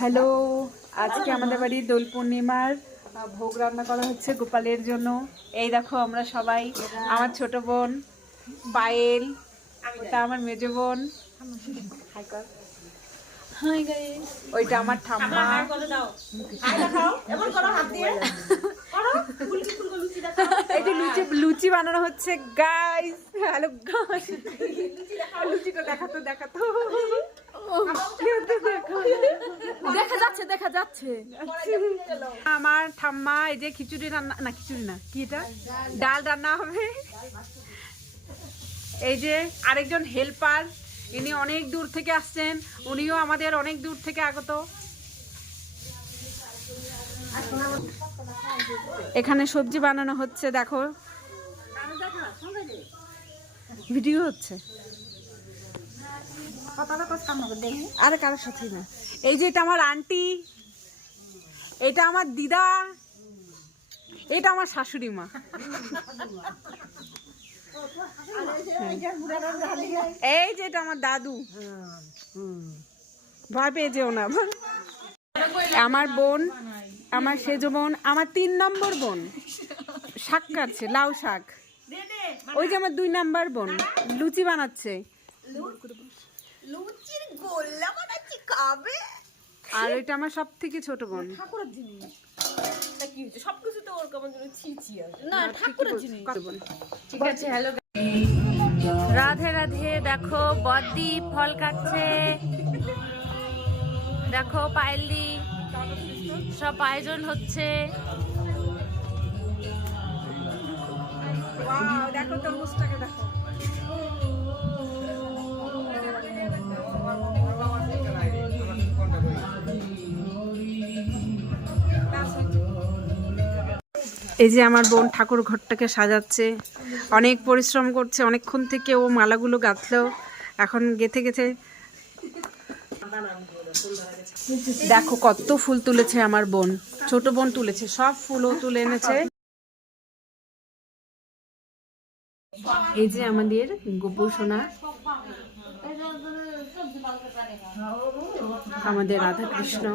Hello, আজকে আমাদের বাড়ি দোল পূর্ণিমার ভোগ রান্না করা হচ্ছে গোপালের জন্য। এই দেখো আমরা সবাই, আমার ছোট বোন পায়েল, ওটা আমার মেজ বোন, ওইটা আমার ঠাম্মা, এই যে লুচি বানানো হচ্ছে গাইস। হ্যালো গাইস, লুচিটা দেখাতো দেখা যাচ্ছে। আমার ঠাম্মা এই যে খিচুড়ি না কি এটা ডাল রান্না হবে। এই যে আরেকজন হেল্পার, ইনি অনেক দূর থেকে আসছেন, উনিও আমাদের অনেক দূর থেকে আগত। এখানে সবজি বানানো হচ্ছে, দেখো ভিডিও হচ্ছে, আরে কারোর সাথে না। এই যে এটা আমার আন্টি, এটা আমার দিদা, এটা আমার শাশুড়ি মা, এই যে এটা আমার দাদু। ভয় পেয়ে যেও না। আমার বোন, আমার সেজ বোন, আমার 3 নম্বর বোন শাক কাটছে, লাউ শাক। ওই যে আমার 2 নম্বর বোন লুচি বানাচ্ছে, আর এটা আমার সব থেকে ছোট বোন। রাধে রাধে। দেখো বদ্দি ফল কাটছে, দেখো পায়েলদি, সব আয়োজন হচ্ছে। দেখো তরমুজটাকে দেখো। এই যে আমার বোন ঠাকুর ঘরটাকে সাজাচ্ছে, অনেক পরিশ্রম করছে, অনেকক্ষণ থেকে ও মালাগুলো গাঁথলো, এখন গেথে গেথে দেখো কত ফুল তুলেছে আমার বোন, ছোট বোন তুলেছে, সব ফুলও তুলে এনেছে। এই যে আমাদের গোপু সোনা, আমাদের রাধা কৃষ্ণ।